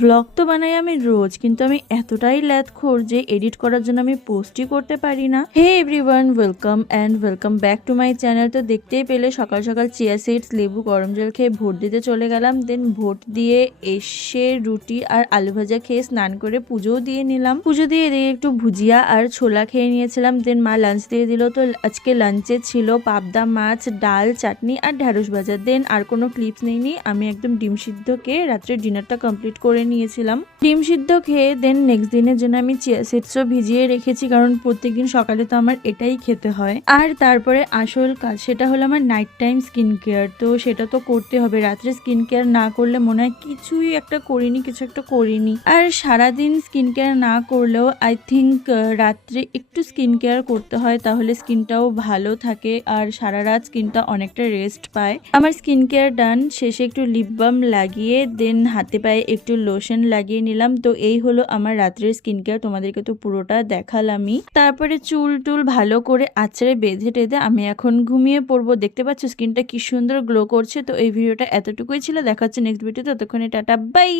Blog তো বানাই আমি রোজ, কিন্তু আমি এতটাই ল্যাদখোর যে এডিট করার জন্য আমি পোস্টই করতে পারি না। Hey everyone, welcome back to my channel. তো দেখতেই পেলে সকাল সকাল চিয়া সিডস, লেবু, গরম জল খেয়ে ভোট দিতে চলে গেলাম। দেন ভোট দিয়ে এসে রুটি আর আলু ভাজা খেয়ে স্নান করে পুজোও দিয়ে নিলাম। পুজো দিয়ে এদিকে একটু ভুজিয়া আর ছোলা খেয়ে নিয়েছিলাম। দেন মা লাঞ্চ দিয়ে দিল। তো আজকে লাঞ্চে ছিল পাবদা মাছ, ডাল, চাটনি আর ঢ্যাঁড়স ভাজা। দেন আর কোনো ক্লিপস নেইনি, আমি একদম ডিম সিদ্ধ খেয়ে রাত্রে ডিনারটা কমপ্লিট করে নিয়েছিলাম। ডিম সিদ্ধ খেয়ে দেন নেক্সট দিনের জন্য আমি চিয়া সিডসও ভিজিয়ে রেখেছি, কারণ প্রত্যেকদিন সকালে তো আমার এটাই খেতে হয়। আর তারপরে আসল কাজ, সেটা হলো আমার নাইট টাইম স্কিন কেয়ার। তো সেটা তো করতে হবে, রাত্রে স্কিন কেয়ার না করলে মনে হয় কিছু একটা করিনি। আর সারাদিন স্কিন কেয়ার না করলেও আই থিঙ্ক রাত্রে একটু স্কিন কেয়ার করতে হয়, তাহলে স্কিনটাও ভালো থাকে আর সারা রাত স্কিনটা অনেকটা রেস্ট পায়। আমার স্কিন কেয়ার ডান, শেষে একটু লিপ বাম লাগিয়ে দেন হাতে পায়ে একটু লোশন লাগিয়ে নিলাম। তো এই হলো আমার রাত্রের স্কিন কেয়ার, তোমাদেরকে তো পুরোটা দেখালামই। তারপরে চুল টুল ভালো করে আঁচড়ে বেঁধে টেঁধে আমি এখন ঘুমিয়ে পড়বো। দেখতে পাচ্ছ স্কিনটা কি সুন্দর গ্লো করছে। তো এই ভিডিওটা এতটুকুই ছিল, দেখা হচ্ছে নেক্সট ভিডিওতে। ততক্ষণে টাটা, বাই।